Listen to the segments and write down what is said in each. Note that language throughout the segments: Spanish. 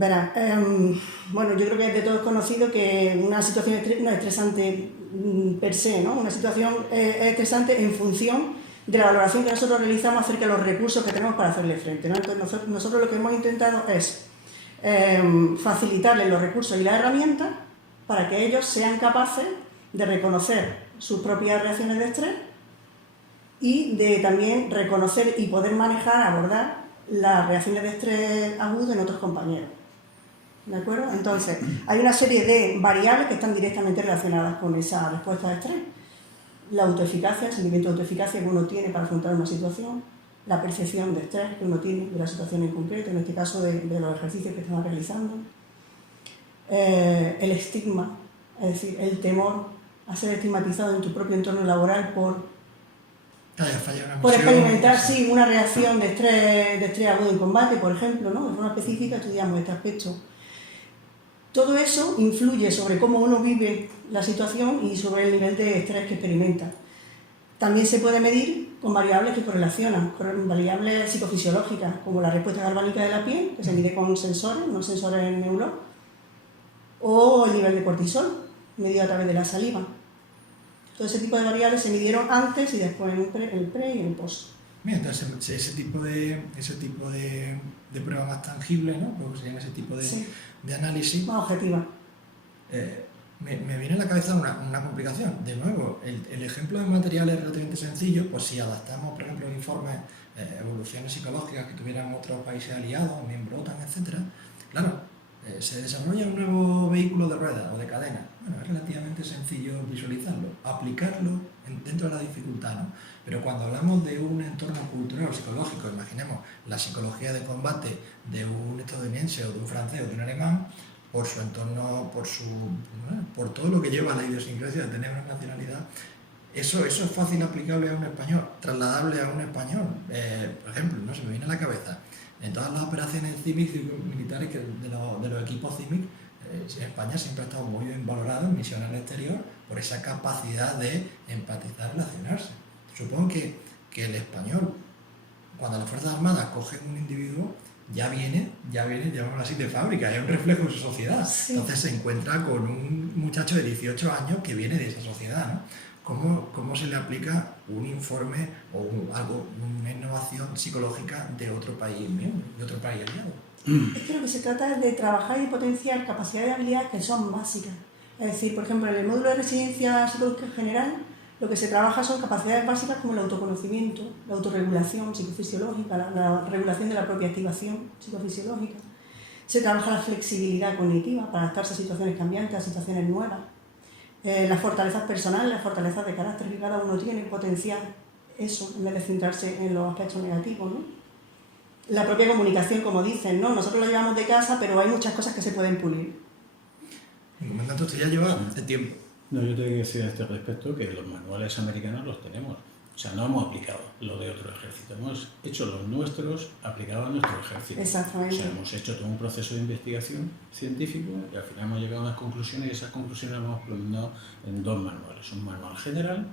Verá, bueno, yo creo que es de todos conocido que una situación no es estresante per se, ¿no? Una situación es estresante en función de la valoración que nosotros realizamos acerca de los recursos que tenemos para hacerle frente, ¿no? Entonces nosotros lo que hemos intentado es facilitarles los recursos y las herramientas para que ellos sean capaces de reconocer sus propias reacciones de estrés y de también reconocer y poder manejar, abordar las reacciones de estrés agudo en otros compañeros. ¿De acuerdo? Entonces, hay una serie de variables que están directamente relacionadas con esa respuesta de estrés. La autoeficacia, el sentimiento de autoeficacia que uno tiene para afrontar una situación, la percepción de estrés que uno tiene de la situación en concreto, en este caso de los ejercicios que estamos realizando, el estigma, es decir, el temor a ser estigmatizado en tu propio entorno laboral por experimentar, sí, una reacción de estrés agudo en combate, por ejemplo, ¿no? De forma específica estudiamos este aspecto. Todo eso influye sobre cómo uno vive la situación y sobre el nivel de estrés que experimenta. También se puede medir con variables que correlacionan, con variables psicofisiológicas, como la respuesta galvánica de la piel, que se mide con sensores, unos sensores en neurón, o el nivel de cortisol, medido a través de la saliva. Todo ese tipo de variables se midieron antes y después en el pre y en el post. Mira, entonces ese tipo de pruebas más tangibles, ¿no? Porque se llama ese tipo de análisis. Más objetiva. Me viene a la cabeza una complicación. De nuevo, el ejemplo de material es relativamente sencillo, pues si adaptamos, por ejemplo, informes, evoluciones psicológicas que tuvieran otros países aliados, miembro OTAN, etc. Claro, se desarrolla un nuevo vehículo de ruedas o de cadena. Bueno, es relativamente sencillo visualizarlo, aplicarlo dentro de la dificultad, ¿no? Pero cuando hablamos de un entorno cultural o psicológico, imaginemos la psicología de combate de un estadounidense o de un francés o de un alemán, por su entorno, por todo lo que lleva la idiosincrasia de tener una nacionalidad, eso es fácil aplicable a un español, trasladable a un español. Por ejemplo, no se me viene a la cabeza, en todas las operaciones CIMIC militares de los equipos CIMIC, España siempre ha estado muy bien valorado en misiones al exterior por esa capacidad de empatizar, relacionarse. Supongo que el español, cuando las Fuerzas Armadas cogen un individuo, ya viene, llamémoslo así, de fábrica, es un reflejo de su sociedad. Sí. Entonces se encuentra con un muchacho de 18 años que viene de esa sociedad, ¿no? ¿Cómo se le aplica un informe o una innovación psicológica de otro país miembro, de otro país aliado? Es que lo que se trata es de trabajar y potenciar capacidades y habilidades que son básicas. Es decir, por ejemplo, en el módulo de resiliencia psicológica general, lo que se trabaja son capacidades básicas como el autoconocimiento, la autorregulación psicofisiológica, la regulación de la propia activación psicofisiológica. Se trabaja la flexibilidad cognitiva para adaptarse a situaciones cambiantes, a situaciones nuevas. Las fortalezas personales, las fortalezas de carácter que cada uno tiene, potenciar eso en vez de centrarse en los aspectos negativos, ¿no? La propia comunicación, como dicen, ¿no? Nosotros lo llevamos de casa, pero hay muchas cosas que se pueden pulir. Comandante, usted ya lleva tiempo. No, yo tengo que decir a este respecto que los manuales americanos los tenemos. O sea, no hemos aplicado lo de otro ejército. Hemos hecho los nuestros aplicados a nuestro ejército. Exactamente. O sea, hemos hecho todo un proceso de investigación científico y al final hemos llegado a unas conclusiones y esas conclusiones las hemos implementado en dos manuales. Un manual general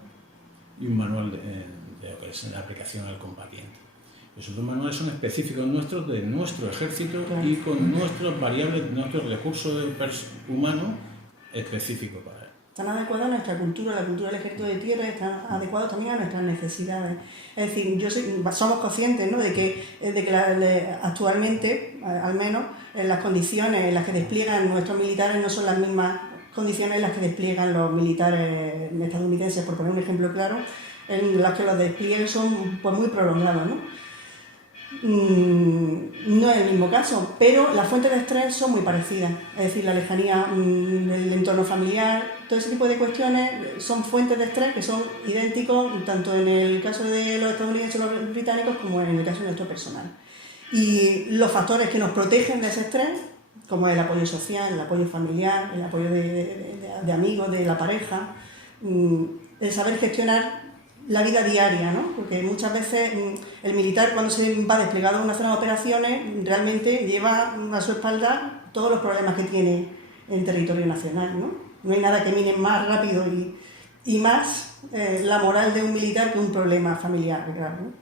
y un manual de lo que es la aplicación al combatiente. Esos dos manuales son específicos nuestros, de nuestro ejército, y con nuestros variables, nuestros recursos humanos específicos para él. Están adecuados a nuestra cultura, la cultura del ejército de tierra, están adecuados también a nuestras necesidades. Es decir, somos conscientes, ¿no?, de que actualmente, al menos, las condiciones en las que despliegan nuestros militares no son las mismas condiciones en las que despliegan los militares estadounidenses, por poner un ejemplo claro, en las que los despliegues son pues muy prolongados, ¿no? No es el mismo caso, pero las fuentes de estrés son muy parecidas, es decir, la lejanía del entorno familiar, todo ese tipo de cuestiones son fuentes de estrés que son idénticos tanto en el caso de los estadounidenses y los británicos como en el caso de nuestro personal. Y los factores que nos protegen de ese estrés, como el apoyo social, el apoyo familiar, el apoyo de amigos, de la pareja, el saber gestionar la vida diaria, ¿no? Porque muchas veces el militar, cuando se va desplegado a una zona de operaciones, realmente lleva a su espalda todos los problemas que tiene en territorio nacional, ¿no? No hay nada que mine más rápido y más la moral de un militar que un problema familiar, claro, ¿no?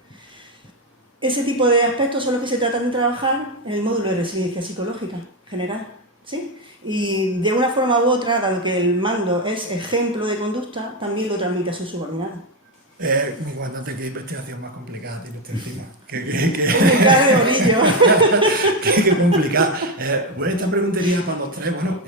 Ese tipo de aspectos son los que se tratan de trabajar en el módulo de resiliencia psicológica. general, ¿sí? Y de una forma u otra, dado que el mando es ejemplo de conducta, también lo transmite a sus subordinados. Mi comandante, qué investigación más complicada tiene usted encima. Cara de bolillo. Qué complicada. Bueno, esta preguntería para los tres, bueno,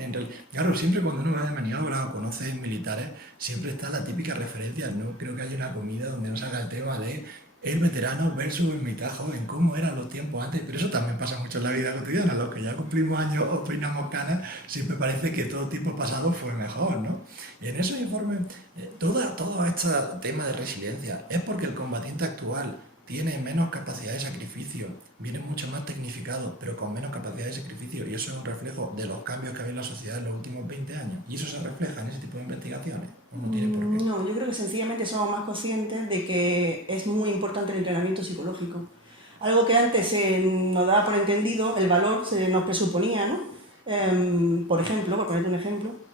claro, siempre cuando uno va de maniobra o conoce militares, siempre está la típica referencia. No creo que haya una comida donde no salga el tema de el veterano versus el mitad joven, cómo eran los tiempos antes, pero eso también pasa mucho en la vida cotidiana. Los que ya cumplimos años o peinamos canas, siempre parece que todo tiempo pasado fue mejor, ¿no? Y en esos informes, todo este tema de resiliencia es porque el combatiente actual tiene menos capacidad de sacrificio, viene mucho más tecnificado, pero con menos capacidad de sacrificio, y eso es un reflejo de los cambios que ha habido en la sociedad en los últimos 20 años, y eso se refleja en ese tipo de investigaciones. No tiene por qué. No, yo creo que sencillamente somos más conscientes de que es muy importante el entrenamiento psicológico. Algo que antes se nos daba por entendido, el valor se nos presuponía, ¿no? Por ejemplo, por ponerte un ejemplo,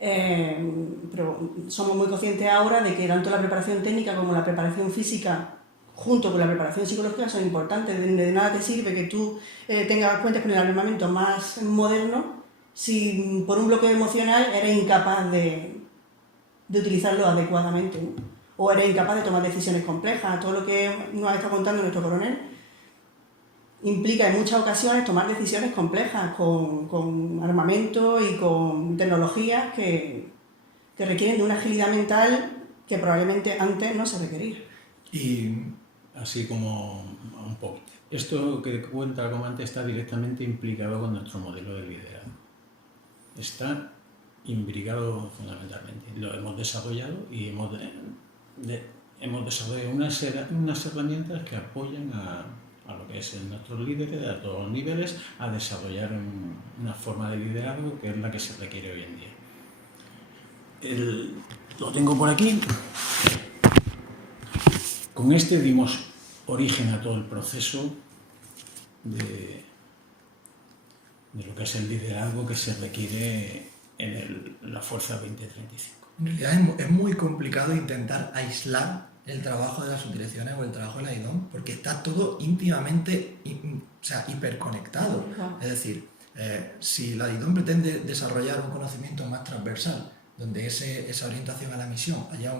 pero somos muy conscientes ahora de que tanto la preparación técnica como la preparación física, junto con la preparación psicológica, son importantes. De nada te sirve que tú cuentes con el armamento más moderno si por un bloqueo emocional eres incapaz de utilizarlo adecuadamente, ¿no? O eres incapaz de tomar decisiones complejas. Todo lo que nos está contando nuestro coronel implica en muchas ocasiones tomar decisiones complejas con armamento y con tecnologías que requieren de una agilidad mental que probablemente antes no se requería. Y así como un poco, esto que cuenta el comandante está directamente implicado con nuestro modelo de liderazgo. Está imbricado fundamentalmente. Lo hemos desarrollado y hemos desarrollado unas herramientas que apoyan a lo que es nuestros líderes a todos los niveles a desarrollar una forma de liderazgo que es la que se requiere hoy en día. Lo tengo por aquí. Con este dimos origen a todo el proceso de lo que es el liderazgo que se requiere en la Fuerza 2035. En realidad es muy complicado intentar aislar el trabajo de las subdirecciones o el trabajo de la IDOM, porque está todo íntimamente, hiperconectado. Es decir, si la IDOM pretende desarrollar un conocimiento más transversal, donde esa orientación a la misión haya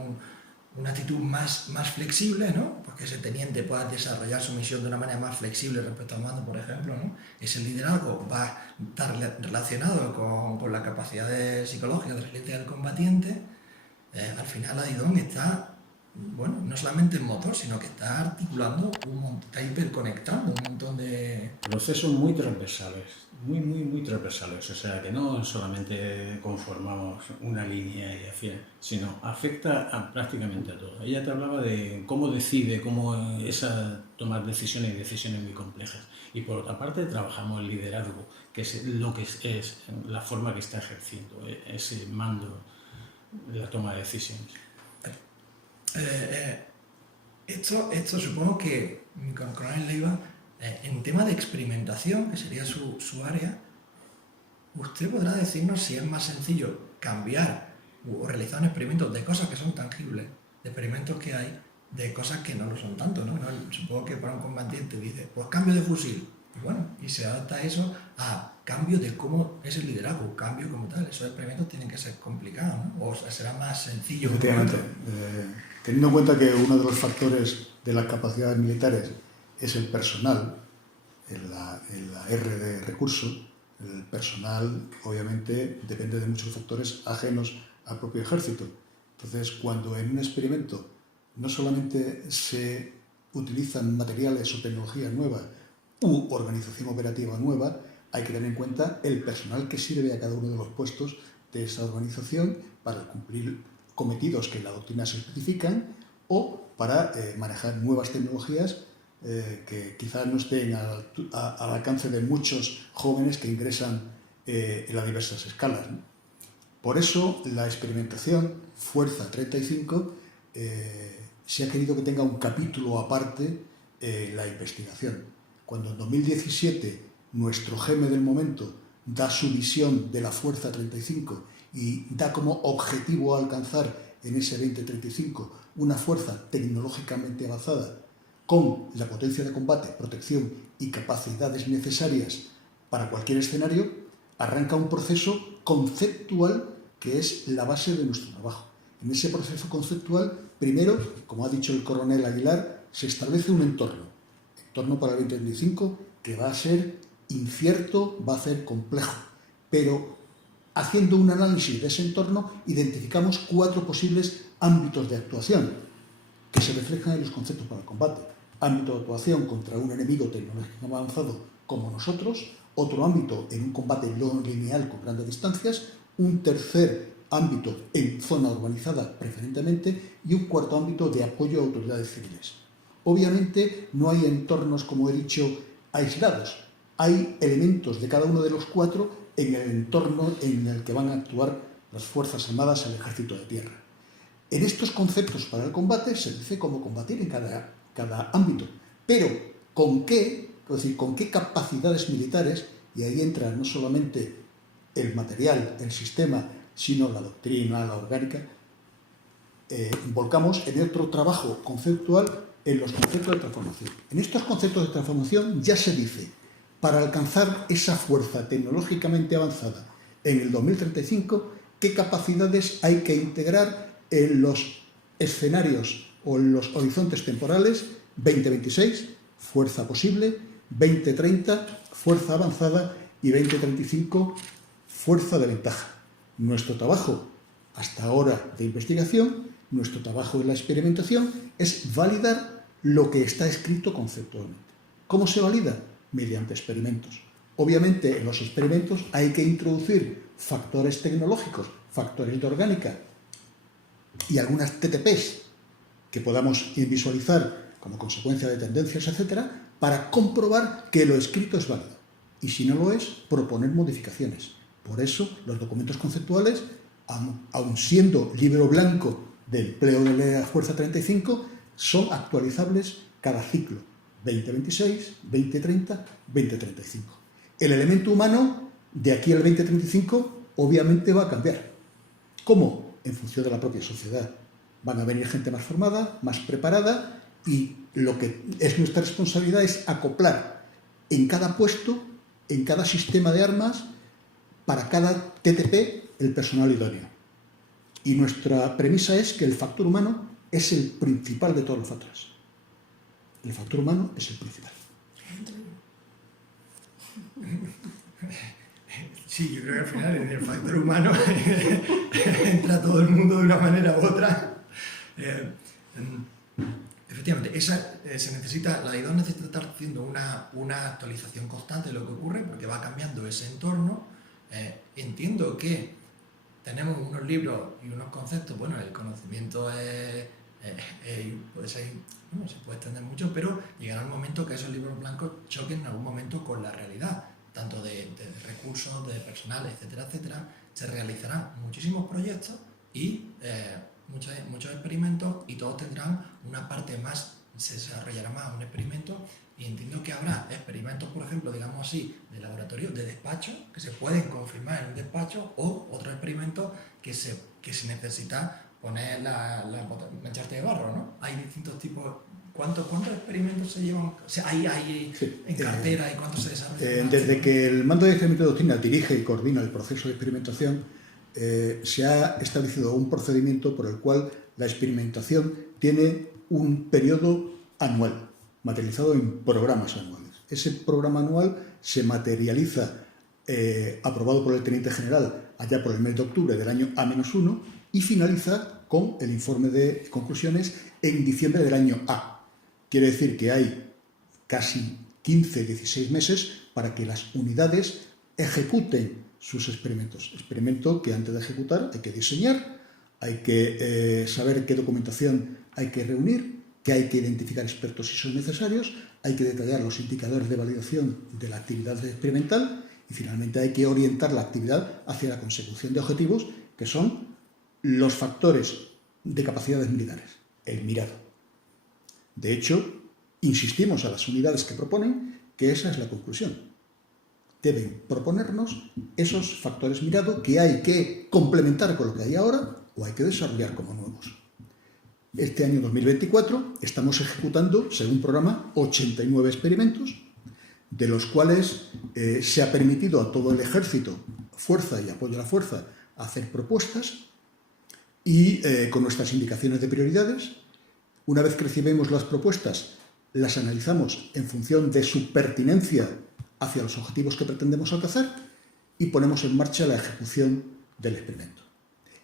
una actitud más flexible, ¿no? Porque ese teniente pueda desarrollar su misión de una manera más flexible respecto al mando, por ejemplo, ¿no? Ese liderazgo va a estar relacionado con la capacidad psicológica de resiliencia del combatiente. Al final la IDOM está, bueno, no solamente en motor, sino que está articulando, está hiperconectando un montón de procesos muy transversales, muy transversales, o sea que no solamente conformamos una línea y así, sino afecta prácticamente a todo. Ella te hablaba de cómo decide, cómo tomar decisiones muy complejas, y por otra parte trabajamos el liderazgo, que es lo que es la forma que está ejerciendo ese mando, la toma de decisiones. Esto supongo que con el coronel Leiva, en tema de experimentación, que sería su área, usted podrá decirnos si es más sencillo cambiar o realizar un experimento de cosas que son tangibles, de experimentos que hay, de cosas que no lo son tanto, ¿no? Supongo que para un combatiente dice, pues cambio de fusil, y bueno, y se adapta eso a cambio de cómo es el liderazgo, cambio como tal. Esos experimentos tienen que ser complicados, ¿no? O será más sencillo. Efectivamente. Teniendo en cuenta que uno de los factores de las capacidades militares es el personal, en la R de recursos, el personal obviamente depende de muchos factores ajenos al propio ejército. Entonces, cuando en un experimento no solamente se utilizan materiales o tecnologías nuevas u organización operativa nueva, hay que tener en cuenta el personal que sirve a cada uno de los puestos de esa organización para cumplir cometidos que en la doctrina se especifican o para manejar nuevas tecnologías que quizás no estén al alcance de muchos jóvenes que ingresan en las diversas escalas, ¿no? Por eso la experimentación Fuerza 35 se ha querido que tenga un capítulo aparte la investigación. Cuando en 2017 nuestro GM del momento da su visión de la Fuerza 35 y da como objetivo a alcanzar en ese 2035 una fuerza tecnológicamente avanzada con la potencia de combate, protección y capacidades necesarias para cualquier escenario, arranca un proceso conceptual que es la base de nuestro trabajo. En ese proceso conceptual, primero, como ha dicho el coronel Aguilar, se establece un entorno para el 2025 que va a ser incierto, va a ser complejo, pero haciendo un análisis de ese entorno identificamos 4 posibles ámbitos de actuación que se reflejan en los conceptos para el combate. Ámbito de actuación contra un enemigo tecnológico avanzado como nosotros, otro ámbito en un combate no lineal con grandes distancias, un tercer ámbito en zona urbanizada preferentemente y un cuarto ámbito de apoyo a autoridades civiles. Obviamente no hay entornos, como he dicho, aislados. Hay elementos de cada uno de los 4 en el entorno en el que van a actuar las Fuerzas Armadas, el Ejército de Tierra. En estos conceptos para el combate se dice cómo combatir en cada ámbito, pero ¿con qué? Es decir, ¿con qué capacidades militares? Y ahí entra no solamente el material, el sistema, sino la doctrina, la orgánica. Volcamos en otro trabajo conceptual en los conceptos de transformación. En estos conceptos de transformación ya se dice, para alcanzar esa fuerza tecnológicamente avanzada en el 2035, qué capacidades hay que integrar en los escenarios o en los horizontes temporales 2026, fuerza posible, 2030, fuerza avanzada y 2035, fuerza de ventaja. Nuestro trabajo hasta ahora de investigación, nuestro trabajo en la experimentación es validar lo que está escrito conceptualmente. ¿Cómo se valida? Mediante experimentos. Obviamente en los experimentos hay que introducir factores tecnológicos, factores de orgánica y algunas TTPs que podamos visualizar como consecuencia de tendencias, etcétera, para comprobar que lo escrito es válido. Y si no lo es, proponer modificaciones. Por eso los documentos conceptuales, aun siendo libro blanco de empleo de la Fuerza 35, son actualizables cada ciclo, 2026, 2030, 2035. El elemento humano, de aquí al 2035, obviamente va a cambiar. ¿Cómo? En función de la propia sociedad. Van a venir gente más formada, más preparada, y lo que es nuestra responsabilidad es acoplar en cada puesto, en cada sistema de armas, para cada TTP, el personal idóneo. Y nuestra premisa es que el factor humano es el principal de todos los factores. El factor humano es el principal. Sí, yo creo que al final en el factor humano entra todo el mundo de una manera u otra. Efectivamente, se necesita, la IDOS necesita estar haciendo una actualización constante de lo que ocurre, porque va cambiando ese entorno. Entiendo que tenemos unos libros y unos conceptos, bueno, el conocimiento puede ser, bueno, se puede extender mucho, pero llegará un momento que esos libros blancos choquen en algún momento con la realidad, tanto de recursos, de personal, etcétera, etcétera. Se realizarán muchísimos proyectos y muchos experimentos, y todos tendrán una parte más, se desarrollará más un experimento, y entiendo que habrá experimentos, por ejemplo, digamos así, de laboratorio, de despacho, que se pueden confirmar en un despacho, o otros experimentos que se necesita poner la mancharte de barro, ¿no? Hay distintos tipos. ¿Cuántos experimentos se llevan? O sea, hay sí, en cartera, y cuántos se desarrollan. Desde que el Mando de Experimento de Doctrina dirige y coordina el proceso de experimentación, se ha establecido un procedimiento por el cual la experimentación tiene un periodo anual, materializado en programas anuales. Ese programa anual se materializa, aprobado por el Teniente General allá por el mes de octubre del año A-1, y finaliza con el informe de conclusiones en diciembre del año A. Quiere decir que hay casi 15-16 meses para que las unidades ejecuten sus experimentos. Experimento que antes de ejecutar hay que diseñar, hay que saber qué documentación hay que reunir, que hay que identificar expertos si son necesarios, hay que detallar los indicadores de validación de la actividad experimental, y finalmente hay que orientar la actividad hacia la consecución de objetivos, que son los factores de capacidades militares, el mirado. De hecho, insistimos a las unidades que proponen que esa es la conclusión. Deben proponernos esos factores mirado que hay que complementar con lo que hay ahora o hay que desarrollar como nuevos. Este año 2024 estamos ejecutando, según programa, 89 experimentos. de los cuales se ha permitido a todo el ejército, fuerza y apoyo a la fuerza, hacer propuestas y con nuestras indicaciones de prioridades. Una vez que recibimos las propuestas, las analizamos en función de su pertinencia hacia los objetivos que pretendemos alcanzar y ponemos en marcha la ejecución del experimento.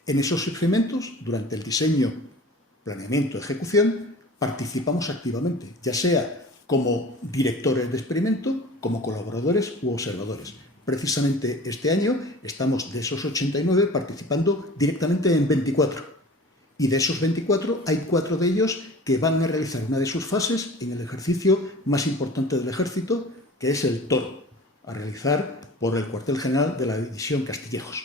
En esos experimentos, durante el diseño, planeamiento, ejecución, participamos activamente, ya sea como directores de experimento, como colaboradores u observadores. Precisamente este año estamos de esos 89 participando directamente en 24. Y de esos 24 hay 4 de ellos que van a realizar una de sus fases en el ejercicio más importante del ejército, que es el Toro, a realizar por el cuartel general de la división Castillejos.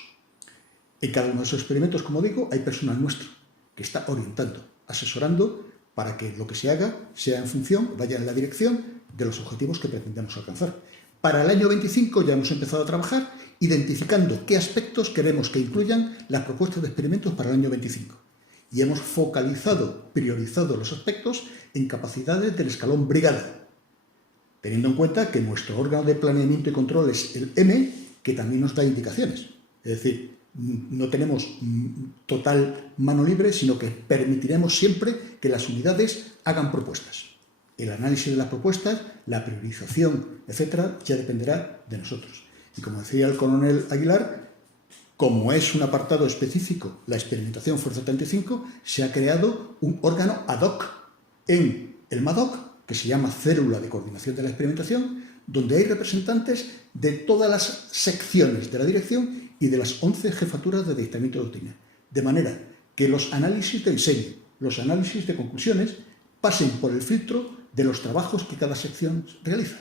En cada uno de esos experimentos, como digo, hay personal nuestro que está orientando, asesorando para que lo que se haga sea en función, vaya en la dirección de los objetivos que pretendemos alcanzar. Para el año 25 ya hemos empezado a trabajar identificando qué aspectos queremos que incluyan las propuestas de experimentos para el año 25. Y hemos focalizado, priorizado los aspectos en capacidades del escalón brigada, teniendo en cuenta que nuestro órgano de planeamiento y control es el M, que también nos da indicaciones. Es decir, no tenemos total mano libre, sino que permitiremos siempre que las unidades hagan propuestas. El análisis de las propuestas, la priorización, etcétera, ya dependerá de nosotros. Y como decía el coronel Aguilar, como es un apartado específico, la experimentación Fuerza 35, se ha creado un órgano ad hoc en el MADOC, que se llama Célula de Coordinación de la Experimentación, donde hay representantes de todas las secciones de la dirección y de las 11 jefaturas de dictamiento de doctrina. De manera que los análisis de diseño, los análisis de conclusiones, pasen por el filtro de los trabajos que cada sección realiza.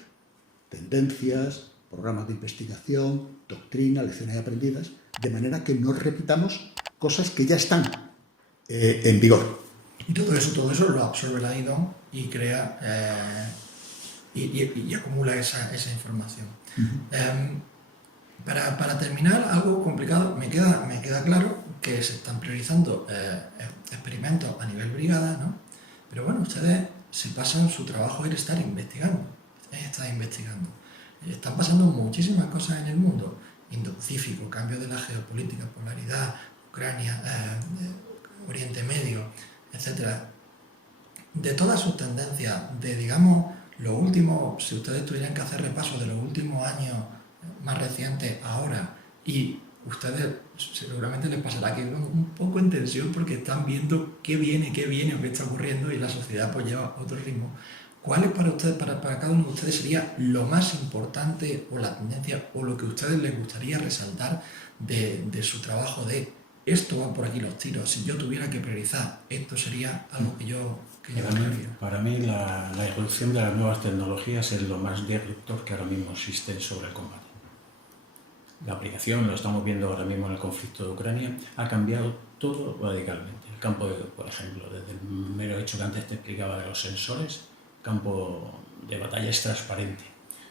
Tendencias, programas de investigación, doctrina, lecciones aprendidas, de manera que no repitamos cosas que ya están en vigor. Y todo eso lo absorbe la IDOM y crea y acumula esa información. Para terminar, algo complicado, me queda claro que se están priorizando experimentos a nivel brigada, ¿no? Pero bueno, ustedes se pasan su trabajo en estar investigando. Están pasando muchísimas cosas en el mundo. Indo-Pacífico, cambio de la geopolítica, polaridad, Ucrania, Oriente Medio, etc. De todas sus tendencias, de digamos los últimos, si ustedes tuvieran que hacer repaso de los últimos años más recientes ahora, y ustedes seguramente les pasará que un poco en tensión porque están viendo qué viene o qué está ocurriendo y la sociedad pues lleva otro ritmo. ¿Cuál es para ustedes, para cada uno de ustedes sería lo más importante o la tendencia o lo que a ustedes les gustaría resaltar de su trabajo de esto van por aquí los tiros? Si yo tuviera que priorizar, esto sería algo que yo Para mí la irrupción de las nuevas tecnologías es lo más disruptor que ahora mismo existe sobre el combate. La aplicación, lo estamos viendo ahora mismo en el conflicto de Ucrania, ha cambiado todo radicalmente. El campo, por ejemplo, desde el mero hecho que antes te explicaba de los sensores, campo de batalla es transparente,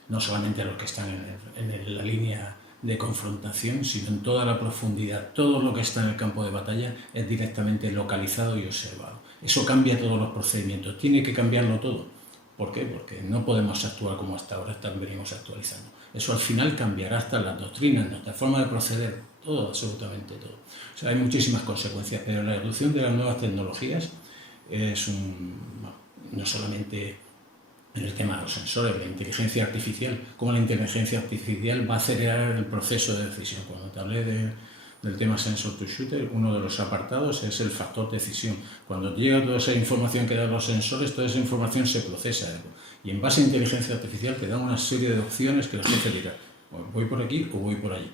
no solamente a los que están en la línea de confrontación, sino en toda la profundidad. Todo lo que está en el campo de batalla es directamente localizado y observado. Eso cambia todos los procedimientos, tiene que cambiarlo todo. ¿Por qué? Porque no podemos actuar como hasta ahora venimos actualizando. Eso al final cambiará hasta las doctrinas, nuestra forma de proceder, todo, absolutamente todo. O sea, hay muchísimas consecuencias, pero la evolución de las nuevas tecnologías es no solamente en el tema de los sensores, la inteligencia artificial, como la inteligencia artificial va a acelerar el proceso de decisión. Cuando te hablé del tema sensor to shooter, uno de los apartados es el factor decisión. Cuando llega toda esa información que dan los sensores, toda esa información se procesa. Y en base a inteligencia artificial te dan una serie de opciones que la gente dirá, voy por aquí o voy por allí.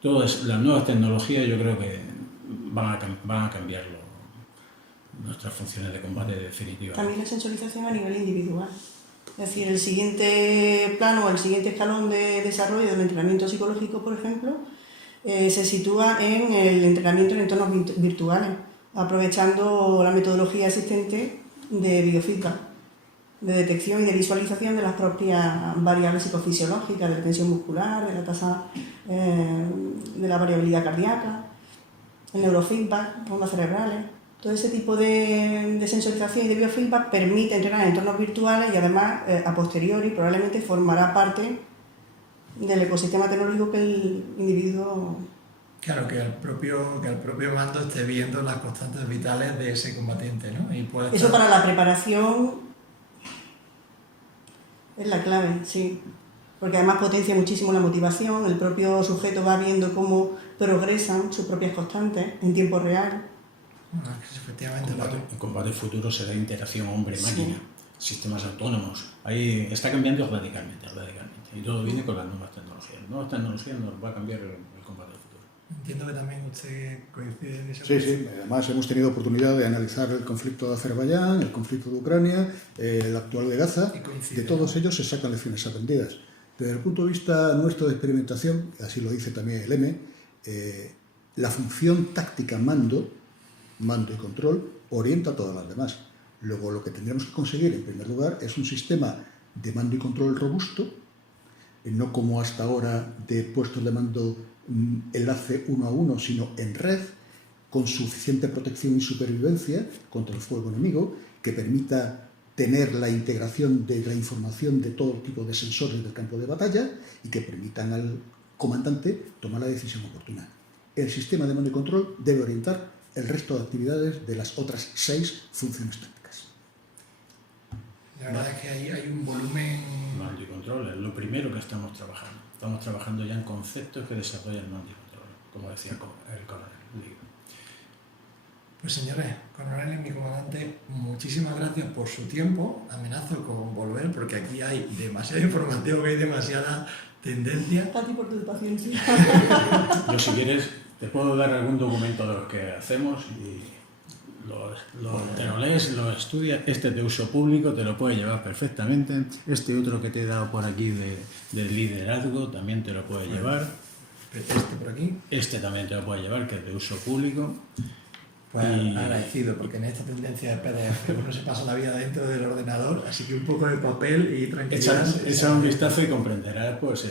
Todas las nuevas tecnologías yo creo que van a cambiarlo. Nuestras funciones de combate definitivamente. También la sensorización a nivel individual. Es decir, el siguiente plano o el siguiente escalón de desarrollo del entrenamiento psicológico, por ejemplo, se sitúa en el entrenamiento en entornos virtuales, aprovechando la metodología existente de biofeedback, de detección y de visualización de las propias variables psicofisiológicas, de la tensión muscular, de la tasa de la variabilidad cardíaca, el neurofeedback, ondas cerebrales. Todo ese tipo de sensorización y de biofeedback permite entrenar en entornos virtuales y además a posteriori probablemente formará parte del ecosistema tecnológico que el individuo... Claro, que el propio mando esté viendo las constantes vitales de ese combatiente, ¿no? Y puede Eso estar... para la preparación es la clave, sí. Porque además potencia muchísimo la motivación, el propio sujeto va viendo cómo progresan sus propias constantes en tiempo real. Bueno, es que efectivamente... En combate futuro será interacción hombre-máquina, sistemas autónomos. Ahí está cambiando radicalmente. Y todo viene con las nuevas tecnologías. Las nuevas tecnologías nos va a cambiar el combate futuro. Entiendo que también usted coincide en esa Sí. Además hemos tenido oportunidad de analizar el conflicto de Azerbaiyán, el conflicto de Ucrania, el actual de Gaza. De todos ellos se sacan lecciones aprendidas. Desde el punto de vista nuestro de experimentación, así lo dice también el M, la función táctica mando y control, orienta a todas las demás. Luego lo que tendríamos que conseguir, en primer lugar, es un sistema de mando y control robusto, no como hasta ahora de puestos de mando enlace 1 a 1, sino en red, con suficiente protección y supervivencia contra el fuego enemigo, que permita tener la integración de la información de todo tipo de sensores del campo de batalla y que permitan al comandante tomar la decisión oportuna. El sistema de mando y control debe orientar el resto de actividades de las otras 6 funciones tácticas. La verdad es que hay un volumen... Mando y control es lo primero que estamos trabajando. Estamos trabajando ya en conceptos que desarrolla el mando y control, como decía el coronel. Pues señores, coronel y mi comandante, muchísimas gracias por su tiempo. Amenazo con volver porque aquí hay demasiada información, hay demasiada tendencia. A ti por tu paciencia. Yo, si quieres, te puedo dar algún documento de los que hacemos y te lo lees, lo estudias. Este de uso público te lo puedes llevar perfectamente. Este otro que te he dado por aquí de liderazgo también te lo puedes llevar. Este por aquí. Este también te lo puedes llevar, que es de uso público. Pues agradecido, porque en esta tendencia de PDF uno se pasa la vida dentro del ordenador, así que un poco de papel y tranquilidad. Echa un vistazo y comprenderás pues,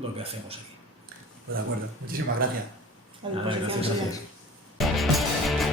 lo que hacemos aquí. Pues de acuerdo, muchísimas gracias. A disposición Gracias. suya.